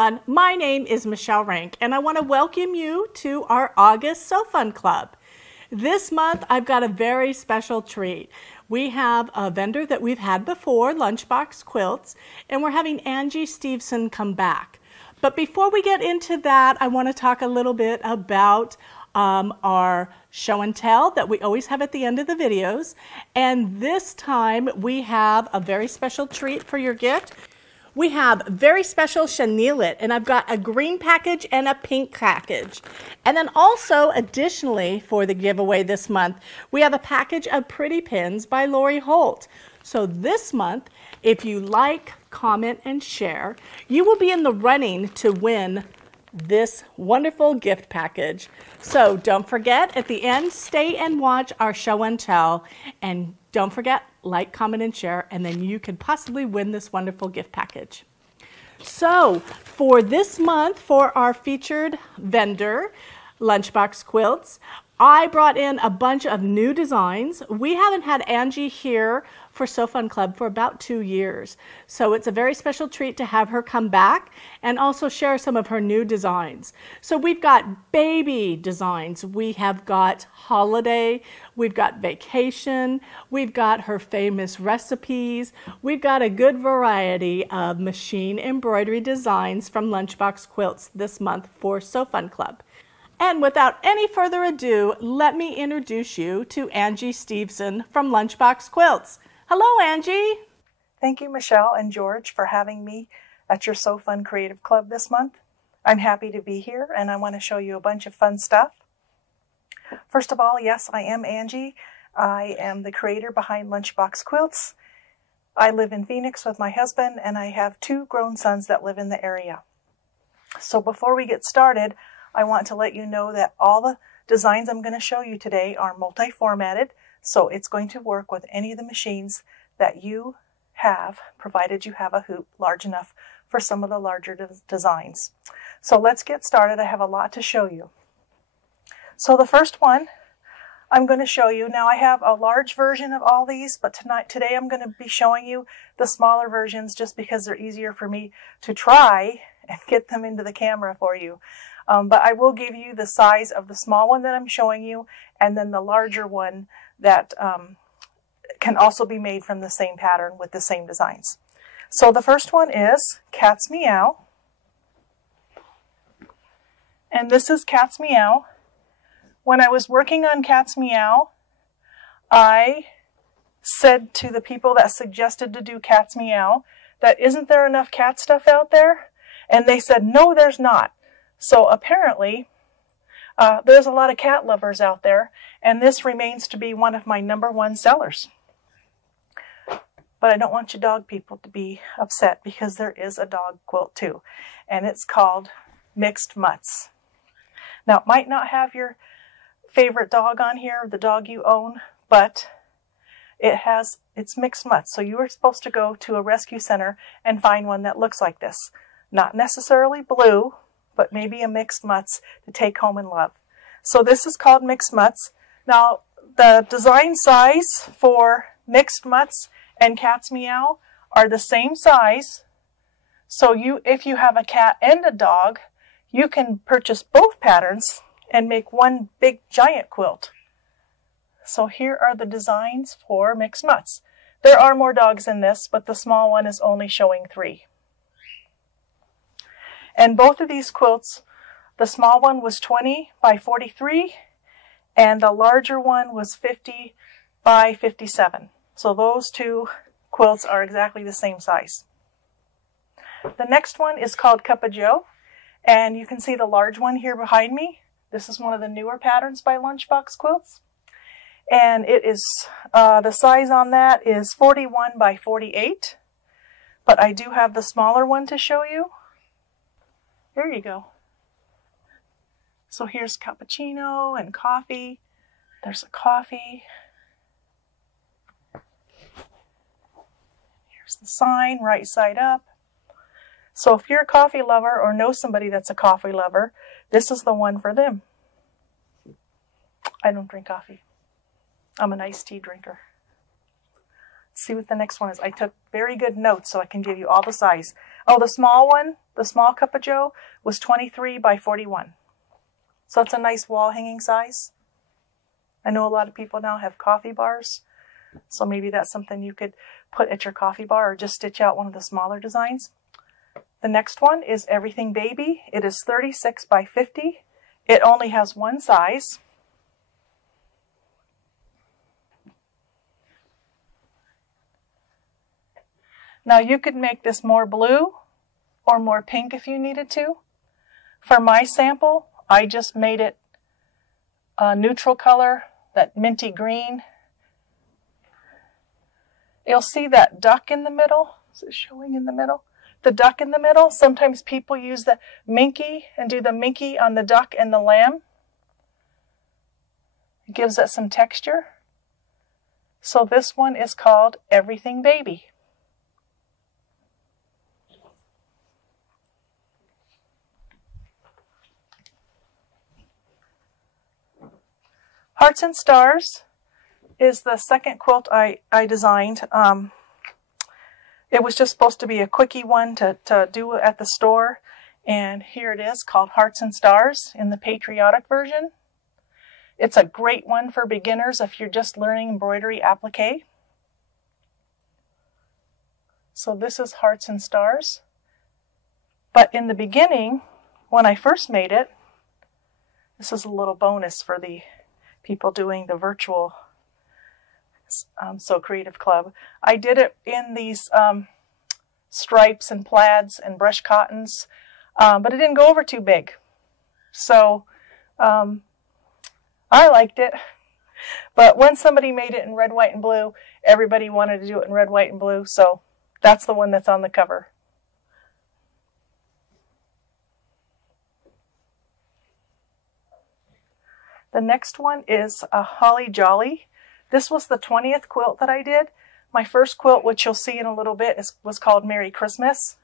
everyone, my name is Michelle Rank and I want to welcome you to our August Sew Fun Club. This month I've got a very special treat. We have a vendor that we've had before, Lunch Box Quilts, and we're having Angie Steveson come back. But before we get into that, I want to talk a little bit about our show and tell that we always have at the end of the videos. And this time we have a very special treat for your gift. We have very special chenille, and I've got a green package and a pink package. And then also, additionally, for the giveaway this month, we have a package of pretty pins by Lori Holt. So this month, if you like, comment, and share, you will be in the running to win this wonderful gift package. So don't forget, at the end, stay and watch our show and tell. And don't forget, like, comment, and share, and then you could possibly win this wonderful gift package. So for this month, for our featured vendor, Lunch Box Quilts, I brought in a bunch of new designs. We haven't had Angie here for Sew Fun Club for about 2 years. So it's a very special treat to have her come back and also share some of her new designs. So we've got baby designs, we have got holiday, we've got vacation, we've got her famous recipes, we've got a good variety of machine embroidery designs from Lunch Box Quilts this month for Sew Fun Club. And without any further ado, let me introduce you to Angie Steveson from Lunch Box Quilts. Hello, Angie. Thank you, Michelle and George, for having me at your Sew Fun Creative Club this month. I'm happy to be here, and I want to show you a bunch of fun stuff. First of all, yes, I am Angie. I am the creator behind Lunch Box Quilts. I live in Phoenix with my husband, and I have 2 grown sons that live in the area. So before we get started, I want to let you know that all the designs I'm going to show you today are multi-formatted, so it's going to work with any of the machines that you have, provided you have a hoop large enough for some of the larger designs. So let's get started. I have a lot to show you. So the first one I'm going to show you, now I have a large version of all these, but today I'm going to be showing you the smaller versions just because they're easier for me to try and get them into the camera for you. But I will give you the size of the small one that I'm showing you, and then the larger one that can also be made from the same pattern with the same designs. So the first one is Cat's Meow. And this is Cat's Meow. When I was working on Cat's Meow, I said to the people that suggested to do Cat's Meow that isn't there enough cat stuff out there? And they said, no, there's not. So apparently, there's a lot of cat lovers out there, and this remains to be one of my #1 sellers. But I don't want you dog people to be upset because there is a dog quilt too, and it's called Mixed Mutts. Now, it might not have your favorite dog on here, the dog you own, but it's Mixed Mutts. So you are supposed to go to a rescue center and find one that looks like this. Not necessarily blue, but maybe a Mixed Mutts to take home and love. So this is called Mixed Mutts. Now, the design size for Mixed Mutts and Cat's Meow are the same size. So if you have a cat and a dog, you can purchase both patterns and make one big giant quilt. So here are the designs for Mixed Mutts. There are more dogs in this, but the small one is only showing 3. And both of these quilts, the small one was 20 by 43, and the larger one was 50 by 57. So those 2 quilts are exactly the same size. The next one is called Cup of Joe, and you can see the large one here behind me. This is one of the newer patterns by Lunch Box Quilts. And it is, the size on that is 41 by 48, but I do have the smaller one to show you. There you go. So here's cappuccino and coffee. There's a coffee. Here's the sign, right side up. So if you're a coffee lover or know somebody that's a coffee lover, this is the one for them. I don't drink coffee. I'm an iced tea drinker. Let's see what the next one is. I took very good notes so I can give you all the size. Oh, the small one, The small cup of joe was 23 by 41. So it's a nice wall hanging size. I know a lot of people now have coffee bars, so maybe that's something you could put at your coffee bar or just stitch out one of the smaller designs. The next one is Everything Baby. It is 36 by 50. It only has one size. Now you could make this more blue or more pink if you needed to. For my sample, I just made it a neutral color, that minty green. You'll see that duck in the middle. Is it showing in the middle? The duck in the middle. Sometimes people use the minky and do the minky on the duck and the lamb. It gives it some texture. So this one is called Everything Baby. Hearts and Stars is the second quilt I designed. It was just supposed to be a quickie one to do at the store. And here it is, called Hearts and Stars in the patriotic version. It's a great one for beginners if you're just learning embroidery applique. So this is Hearts and Stars. But in the beginning, when I first made it, this is a little bonus for the people doing the virtual Creative Club. I did it in these stripes and plaids and brush cottons, but it didn't go over too big. So I liked it. But when somebody made it in red, white, and blue, everybody wanted to do it in red, white, and blue. So that's the one that's on the cover. The next one is a Holly Jolly. This was the 20th quilt that I did. My first quilt, which you'll see in a little bit, was called Merry Christmas.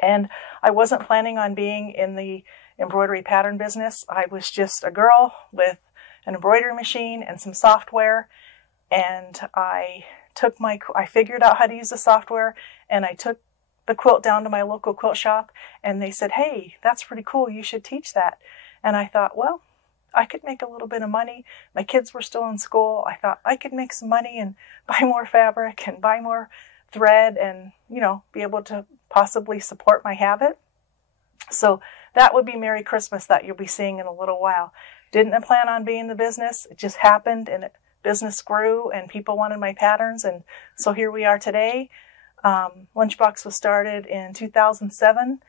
And I wasn't planning on being in the embroidery pattern business. I was just a girl with an embroidery machine and some software. And I figured out how to use the software, and I took the quilt down to my local quilt shop, and they said, "Hey, that's pretty cool. You should teach that." And I thought, well, I could make a little bit of money. My kids were still in school. I thought I could make some money and buy more fabric and buy more thread and, be able to possibly support my habit. So that would be Merry Christmas that you'll be seeing in a little while. Didn't plan on being in the business. It just happened, and business grew and people wanted my patterns. And so here we are today. Lunchbox was started in 2007.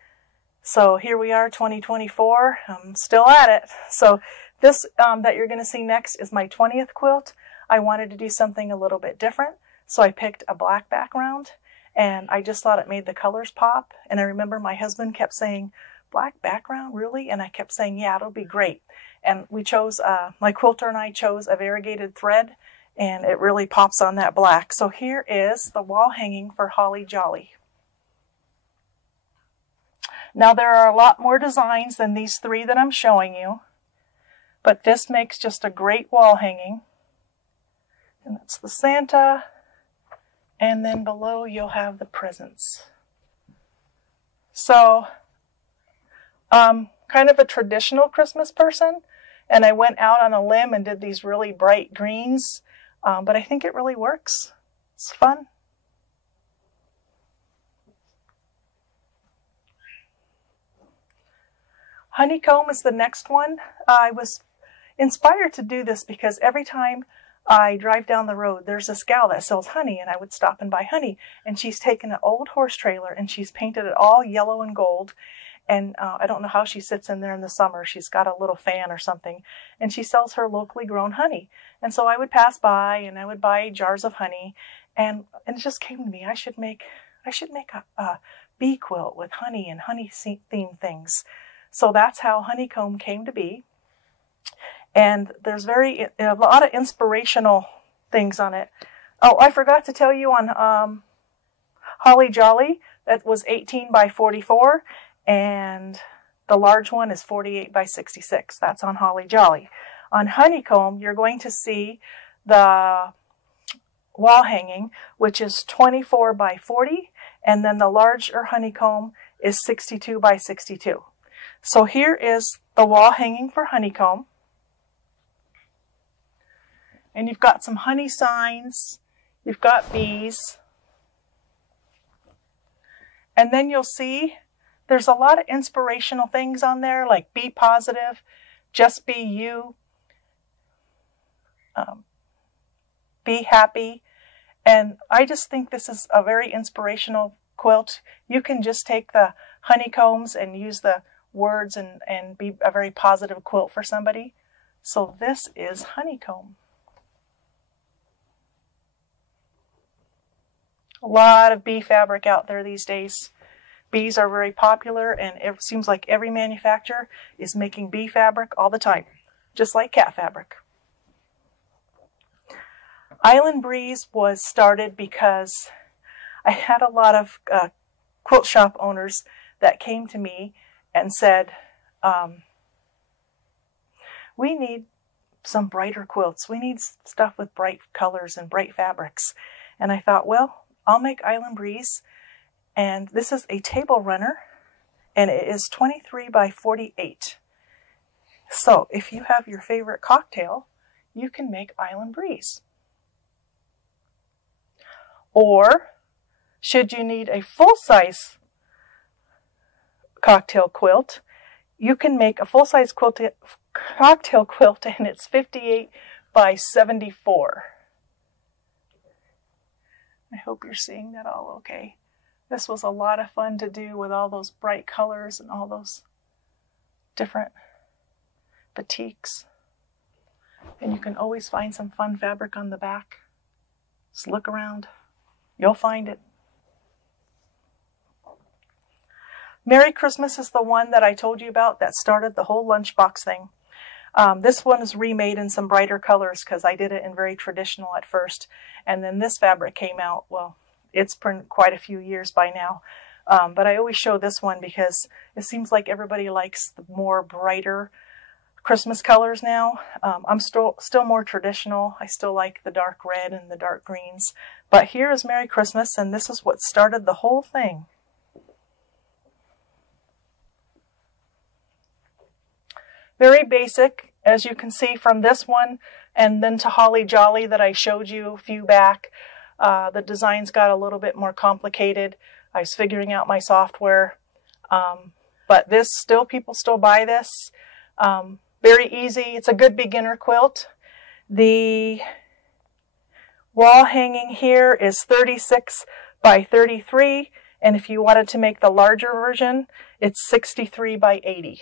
So here we are, 2024. I'm still at it. So this that you're going to see next is my 20th quilt. I wanted to do something a little bit different, so I picked a black background, and I just thought it made the colors pop. And I remember my husband kept saying, "Black background, really?" And I kept saying, "Yeah, it'll be great." And we chose, my quilter and I chose a variegated thread, and it really pops on that black. So here is the wall hanging for Holly Jolly. Now there are a lot more designs than these three that I'm showing you, but this makes just a great wall hanging. And that's the Santa, and then below you'll have the presents. So, kind of a traditional Christmas person, and I went out on a limb and did these really bright greens, but I think it really works. It's fun. Honeycomb is the next one. I was inspired to do this because every time I drive down the road, there's this gal that sells honey, and I would stop and buy honey. And she's taken an old horse trailer and she's painted it all yellow and gold. And I don't know how she sits in there in the summer. She's got a little fan or something. And she sells her locally grown honey. And so I would pass by and I would buy jars of honey. And it just came to me, I should make a bee quilt with honey and honey themed things. So that's how Honeycomb came to be. And there's a lot of inspirational things on it. Oh, I forgot to tell you on Holly Jolly, that was 18 by 44, and the large one is 48 by 66. That's on Holly Jolly. On Honeycomb, you're going to see the wall hanging, which is 24 by 40, and then the larger Honeycomb is 62 by 62. So here is the wall hanging for Honeycomb. And you've got some honey signs, you've got bees. And then you'll see there's a lot of inspirational things on there, like be positive, just be you, be happy. And I just think this is a very inspirational quilt. You can just take the honeycombs and use the words and be a very positive quilt for somebody. So this is Honeycomb. A lot of bee fabric out there these days. Bees are very popular, and it seems like every manufacturer is making bee fabric all the time, just like cat fabric. Island Breeze was started because I had a lot of quilt shop owners that came to me and said, we need some brighter quilts. We need stuff with bright colors and bright fabrics. And I thought, well, I'll make Island Breeze. And this is a table runner, and it is 23 by 48. So if you have your favorite cocktail, you can make Island Breeze. Or should you need a full-size cocktail quilt, you can make a full-size cocktail quilt, and it's 58 by 74. I hope you're seeing that all okay. This was a lot of fun to do with all those bright colors and all those different batiks. And you can always find some fun fabric on the back. Just look around. You'll find it. Merry Christmas is the one that I told you about that started the whole lunchbox thing. This one is remade in some brighter colors because I did it in very traditional at first. And then this fabric came out, well, it's been quite a few years by now. But I always show this one because it seems like everybody likes the more brighter Christmas colors now. I'm still more traditional. I still like the dark red and the dark greens. But here is Merry Christmas, and this is what started the whole thing. Very basic, as you can see from this one, and then to Holly Jolly that I showed you a few back. The designs got a little bit more complicated. I was figuring out my software. But this people still buy this. Very easy. It's a good beginner quilt. The wall hanging here is 36 by 33. And if you wanted to make the larger version, it's 63 by 80.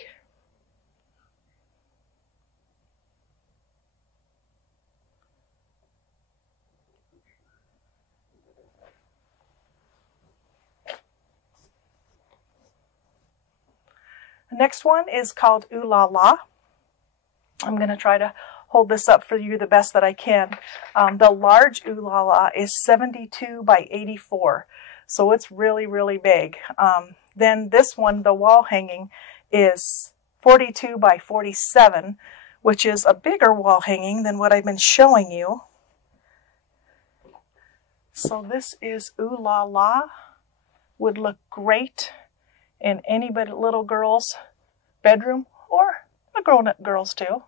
The next one is called Ooh La La. I'm going to try to hold this up for you the best that I can. The large Ooh La La is 72 by 84, so it's really, really big. Then this one, the wall hanging, is 42 by 47, which is a bigger wall hanging than what I've been showing you. So this is Ooh La La. Would look great in any little girl's bedroom, or a grown-up girl's too.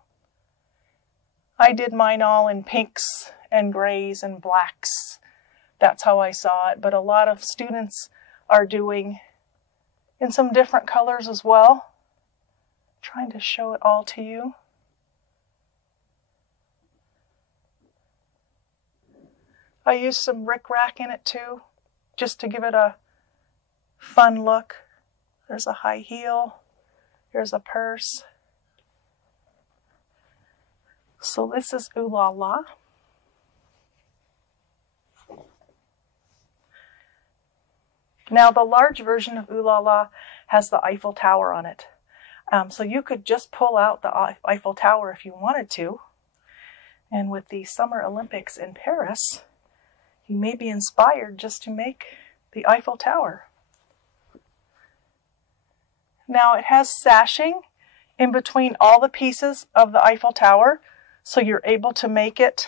I did mine all in pinks and grays and blacks. That's how I saw it, but a lot of students are doing in some different colors as well. Trying to show it all to you. I used some rickrack in it too, just to give it a fun look. There's a high heel. Here's a purse. So this is Ooh La La. Now the large version of Ooh La La has the Eiffel Tower on it. So you could just pull out the Eiffel Tower if you wanted to. And with the Summer Olympics in Paris, you may be inspired just to make the Eiffel Tower. Now it has sashing in between all the pieces of the Eiffel Tower, so you're able to make it,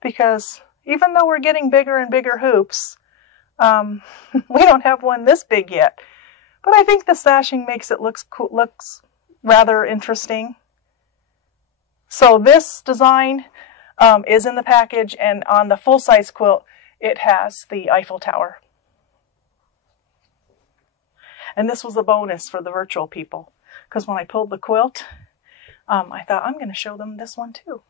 because even though we're getting bigger and bigger hoops, We don't have one this big yet, but I think the sashing makes it looks rather interesting. So this design is in the package, and on the full-size quilt, it has the Eiffel Tower. And this was a bonus for the virtual people, because when I pulled the quilt, I thought I'm going to show them this one too.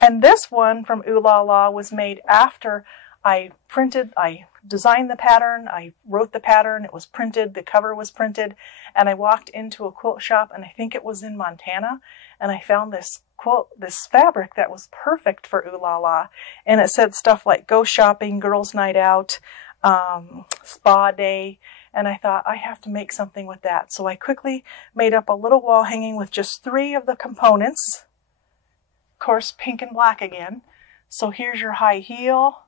And this one from Ooh La La was made after I designed the pattern, I wrote the pattern, it was printed, the cover was printed, and I walked into a quilt shop, and I think it was in Montana, and I found this fabric that was perfect for Ooh La La. And it said stuff like go shopping, girls night out, spa day, and I thought I have to make something with that. So I quickly made up a little wall hanging with just 3 of the components. Of course, pink and black again. So here's your high heel.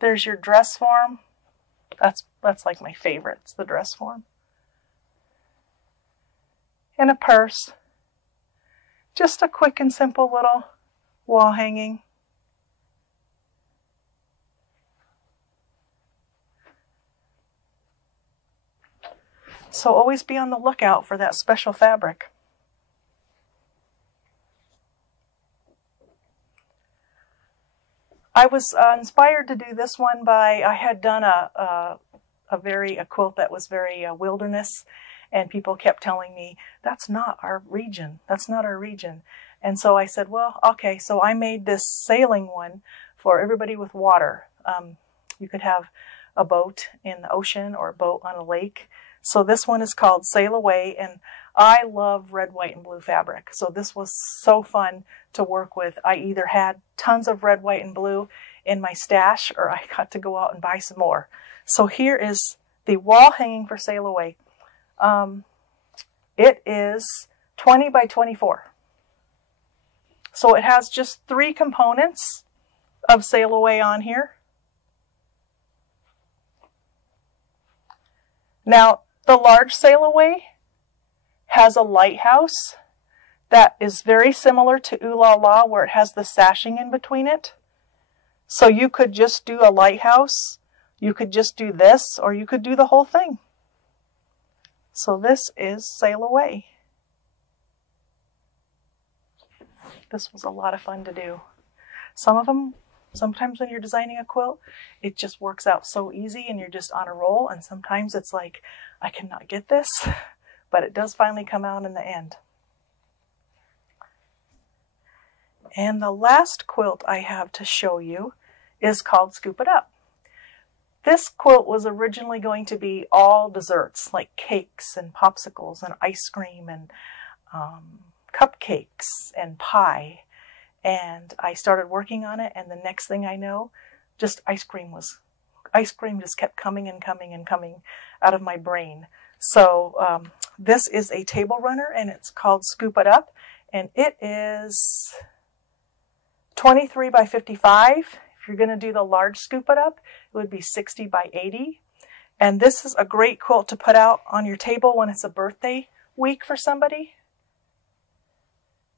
There's your dress form. That's like my favorite, it's the dress form. And a purse. Just a quick and simple little wall hanging. So always be on the lookout for that special fabric. I was inspired to do this one by, I had done a quilt that was very wilderness, and people kept telling me, that's not our region, that's not our region. And so I said, well, okay, so I made this sailing one for everybody with water. You could have a boat in the ocean or a boat on a lake. So this one is called Sail Away, and I love red, white, and blue fabric. So this was so fun to work with. I either had tons of red, white, and blue in my stash, or I got to go out and buy some more. So here is the wall hanging for Sail Away. It is 20 by 24. So it has just 3 components of Sail Away on here. Now, the large Sail Away has a lighthouse that is very similar to Ooh La La, where it has the sashing in between it. So you could just do a lighthouse, you could just do this, or you could do the whole thing. So this is Sail Away. This was a lot of fun to do. Some of them, sometimes when you're designing a quilt, it just works out so easy and you're just on a roll, and sometimes it's like, I cannot get this, but it does finally come out in the end. And the last quilt I have to show you is called Scoop It Up. This quilt was originally going to be all desserts, like cakes and popsicles and ice cream and cupcakes and pie. And I started working on it, and the next thing I know, just ice cream just kept coming and coming and coming out of my brain. So this is a table runner, and it's called Scoop It Up, and it is 23 by 55. If you're going to do the large Scoop It Up, it would be 60 by 80. And this is a great quilt to put out on your table when it's a birthday week for somebody.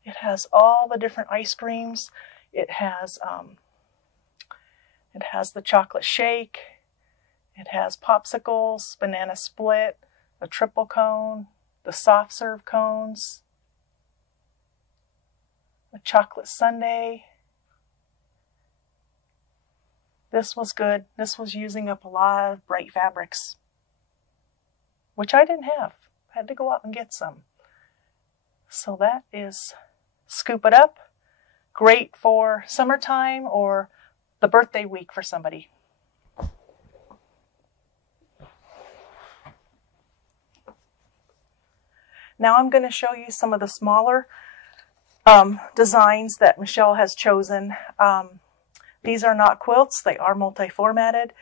It has all the different ice creams. It has the chocolate shake. It has popsicles, banana split, a triple cone, the soft serve cones, a chocolate sundae. This was good. This was using up a lot of bright fabrics, which I didn't have. I had to go out and get some. So that is Scoop It Up. Great for summertime or the birthday week for somebody. Now I'm going to show you some of the smaller designs that Michelle has chosen. These are not quilts, they are multi-formatted.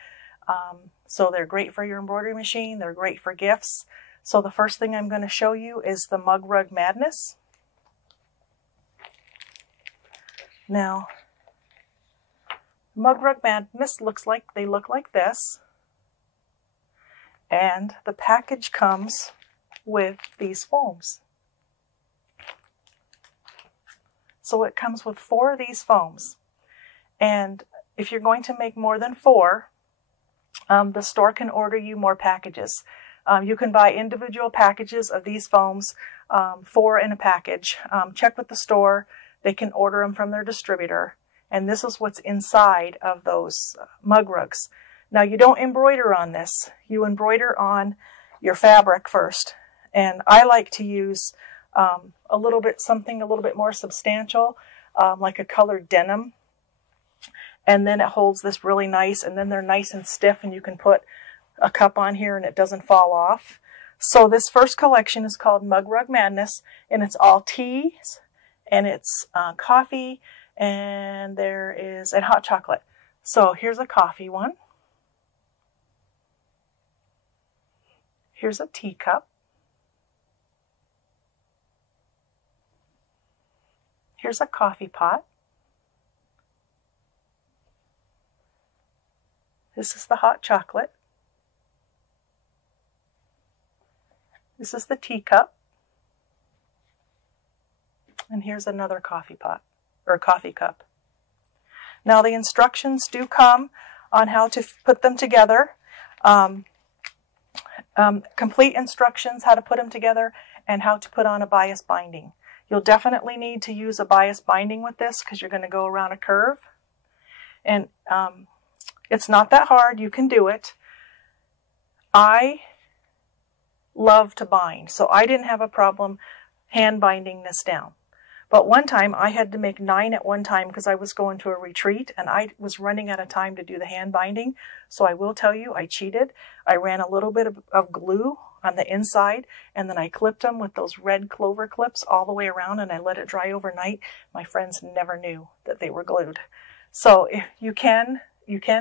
So they're great for your embroidery machine, they're great for gifts. So the first thing I'm going to show you is the Mug Rug Madness. Now, Mug Rug Madness look like this. And the package comes with these foams. So it comes with 4 of these foams. And if you're going to make more than 4, the store can order you more packages. You can buy individual packages of these foams, 4 in a package. Check with the store. They can order them from their distributor. And this is what's inside of those mug rugs. Now, you don't embroider on this. You embroider on your fabric first. And I like to use something a little bit more substantial, like a colored denim. And then it holds this really nice, and then they're nice and stiff, and you can put a cup on here and it doesn't fall off. So this first collection is called Mug Rug Madness, and it's all teas, and it's coffee, and and hot chocolate. So here's a coffee one. Here's a teacup. Here's a coffee pot. This is the hot chocolate. This is the teacup. And here's another coffee pot, or coffee cup. Now the instructions do come on how to put them together. Complete instructions how to put them together and how to put on a bias binding. You'll definitely need to use a bias binding with this because you're going to go around a curve. And it's not that hard. You can do it. I love to bind, so I didn't have a problem hand binding this down. But one time I had to make 9 at one time because I was going to a retreat and I was running out of time to do the hand binding. So I will tell you, I cheated. I ran a little bit of glue on the inside, and then I clipped them with those red clover clips all the way around, and I let it dry overnight. My friends never knew that they were glued. So if you can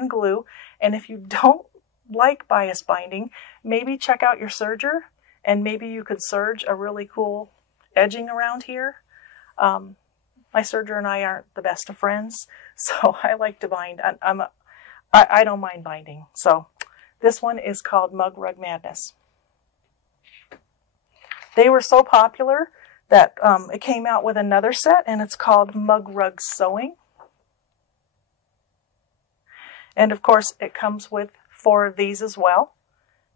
glue, and if you don't like bias binding, maybe check out your serger, and maybe you could serge a really cool edging around here. My serger and I aren't the best of friends, so I like to bind. I don't mind binding. So this one is called Mug Rug Madness. They were so popular that it came out with another set, and it's called Mug Rug Sewing. And of course, it comes with 4 of these as well.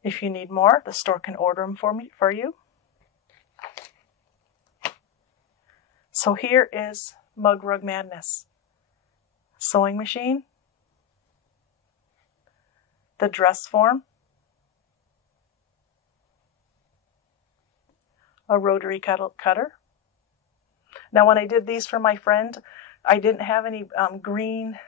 If you need more, the store can order them for you. So here is Mug Rug Madness. Sewing machine. The dress form. A rotary cutter. Now when I did these for my friend, I didn't have any green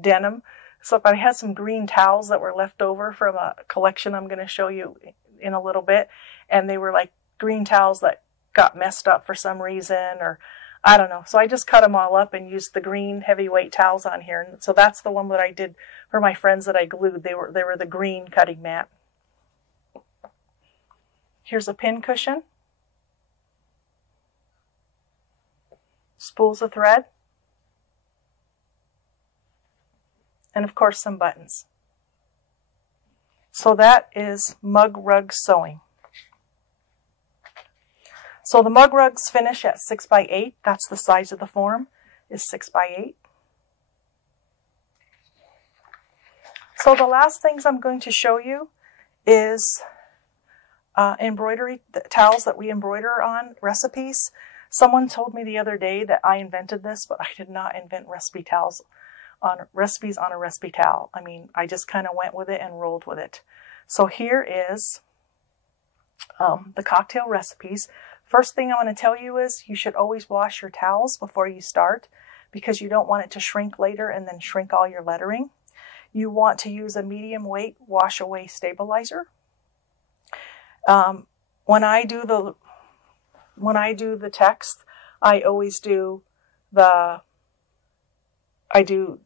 denim. So I had some green towels that were left over from a collection I'm going to show you in a little bit. And they were like green towels that got messed up for some reason, or I don't know. So I just cut them all up and used the green heavyweight towels on here. And so that's the one that I did for my friends that I glued. They were the green cutting mat. Here's a pin cushion. Spools of thread. And of course some buttons. So that is Mug Rug Sewing. So the mug rugs finish at 6 by 8. That's the size of the form, is 6 by 8. So the last things I'm going to show you is embroidery, the towels that we embroider on, recipes. Someone told me the other day that I invented this, but I did not invent recipes on a recipe towel. I mean, I just kind of went with it and rolled with it. So here is the cocktail recipes. First thing I want to tell you is you should always wash your towels before you start because you don't want it to shrink later and then shrink all your lettering. You want to use a medium weight wash away stabilizer. When I do the text, I always do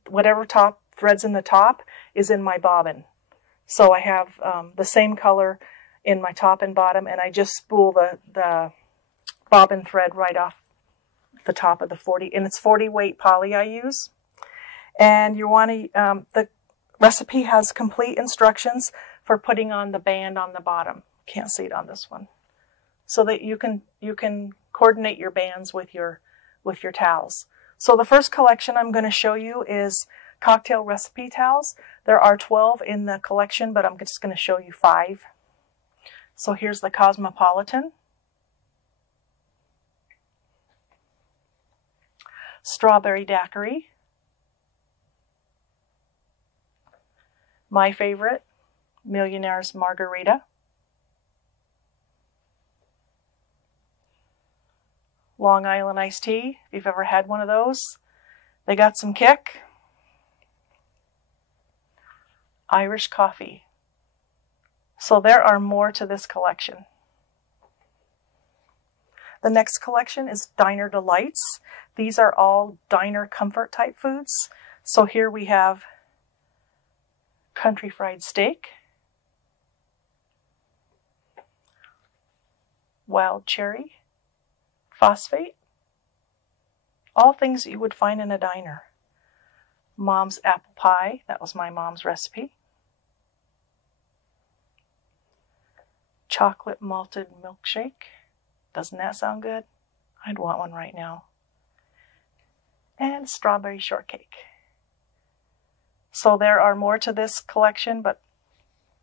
whatever top threads in the top is in my bobbin. So I have the same color in my top and bottom, and I just spool the bobbin thread right off the top of the 40, and it's 40 weight poly I use. And you want to, the recipe has complete instructions for putting on the band on the bottom. Can't see it on this one. So that you can coordinate your bands with your towels. So the first collection I'm going to show you is cocktail recipe towels. There are 12 in the collection, but I'm just going to show you 5. So here's the Cosmopolitan, Strawberry Daiquiri, my favorite, Millionaire's Margarita, Long Island Iced Tea, if you've ever had one of those. They got some kick. Irish Coffee. So there are more to this collection. The next collection is Diner Delights. These are all diner comfort type foods. So here we have country fried steak, wild cherry, phosphate, all things that you would find in a diner. Mom's apple pie, that was my mom's recipe. Chocolate malted milkshake. Doesn't that sound good? I'd want one right now. And strawberry shortcake. So there are more to this collection, but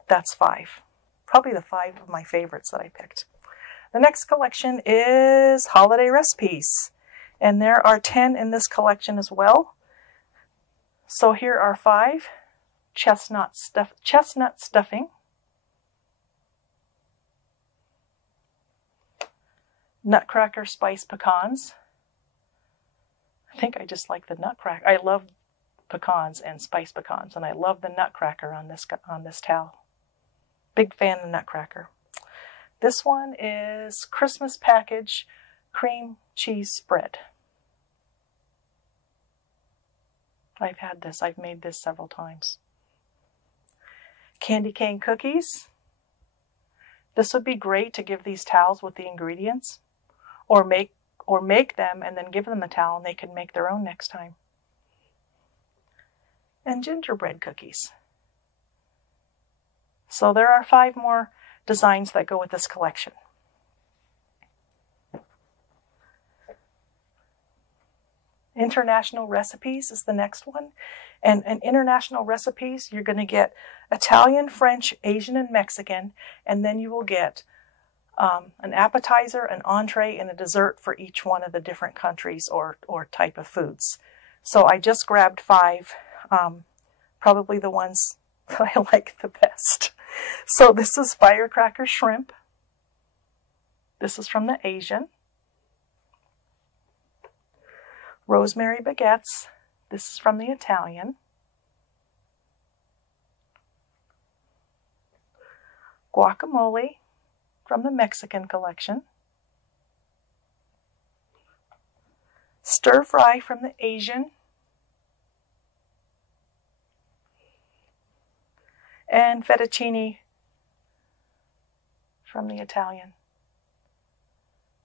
that's 5. Probably the 5 of my favorites that I picked. The next collection is holiday recipes. And there are 10 in this collection as well. So here are 5. Chestnut stuffing. Nutcracker spice pecans. I think I just like the nutcracker. I love pecans and spice pecans, and I love the nutcracker on this towel. Big fan of the nutcracker. This one is Christmas package cream cheese spread. I've had this. I've made this several times. Candy cane cookies. This would be great to give these towels with the ingredients, or make them and then give them the towel and they can make their own next time. And gingerbread cookies. So there are 5 more designs that go with this collection. International recipes is the next one. And international recipes, you're going to get Italian, French, Asian, and Mexican, and then you will get an appetizer, an entree, and a dessert for each one of the different countries or type of foods. So I just grabbed 5, probably the ones that I like the best. So this is firecracker shrimp. This is from the Asian. Rosemary baguettes. This is from the Italian. Guacamole from the Mexican collection. Stir fry from the Asian. And fettuccine from the Italian.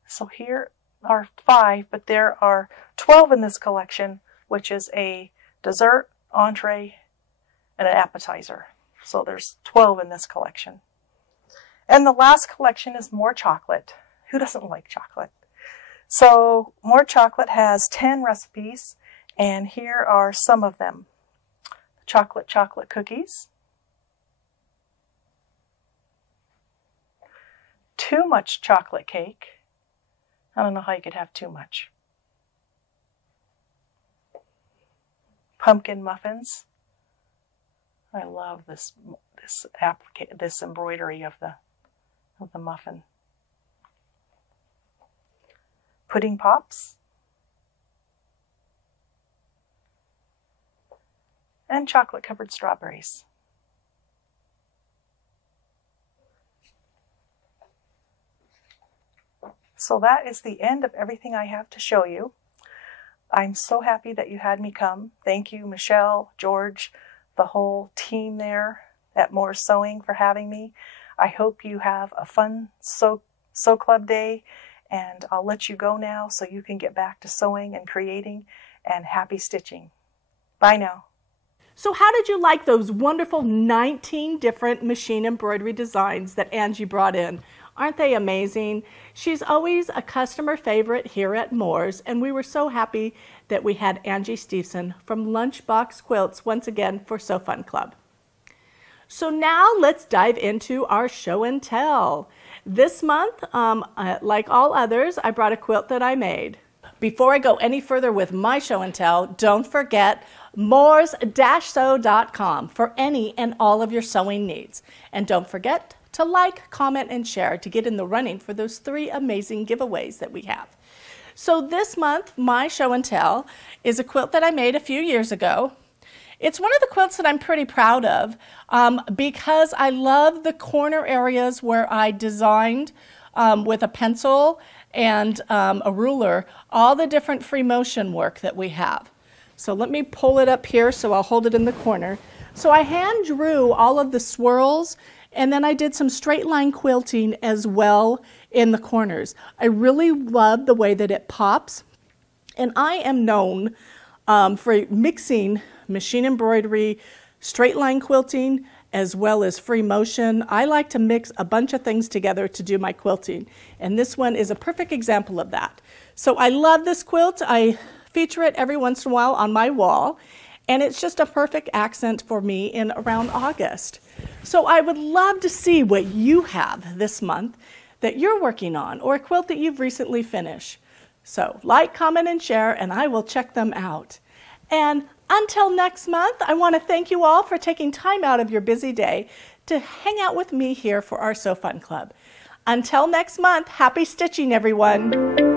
So here are 5, but there are 12 in this collection, which is a dessert, entree, and an appetizer. So there's 12 in this collection. And the last collection is More Chocolate. Who doesn't like chocolate? So More Chocolate has 10 recipes, and here are some of them. Chocolate cookies. Too much chocolate cake. I don't know how you could have too much. Pumpkin muffins. I love this embroidery of the muffin. Pudding pops. And chocolate covered strawberries. So that is the end of everything I have to show you. I'm so happy that you had me come. Thank you, Michelle, George, the whole team there at More Sewing for having me. I hope you have a fun Sew Club day, and I'll let you go now so you can get back to sewing and creating, and happy stitching. Bye now. So how did you like those wonderful 19 different machine embroidery designs that Angie brought in? Aren't they amazing? She's always a customer favorite here at Moore's, and we were so happy that we had Angie Steveson from Lunch Box Quilts once again for So Fun Club. So now let's dive into our show and tell. This month, like all others, I brought a quilt that I made. Before I go any further with my show and tell, don't forget moors-sew.com for any and all of your sewing needs. And don't forget to like, comment, and share to get in the running for those 3 amazing giveaways that we have. So this month, my show and tell is a quilt that I made a few years ago. It's one of the quilts that I'm pretty proud of because I love the corner areas where I designed with a pencil and a ruler all the different free motion work that we have. So let me pull it up here so I'll hold it in the corner. So I hand drew all of the swirls, and then I did some straight line quilting as well in the corners. I really love the way that it pops, and I am known for mixing machine embroidery, straight line quilting, as well as free motion. I like to mix a bunch of things together to do my quilting, and this one is a perfect example of that. So I love this quilt. I feature it every once in a while on my wall, and it's just a perfect accent for me in around August. So I would love to see what you have this month that you're working on, or a quilt that you've recently finished. So like, comment, and share, and I will check them out. And until next month, I want to thank you all for taking time out of your busy day to hang out with me here for our So Fun Club. Until next month, happy stitching, everyone.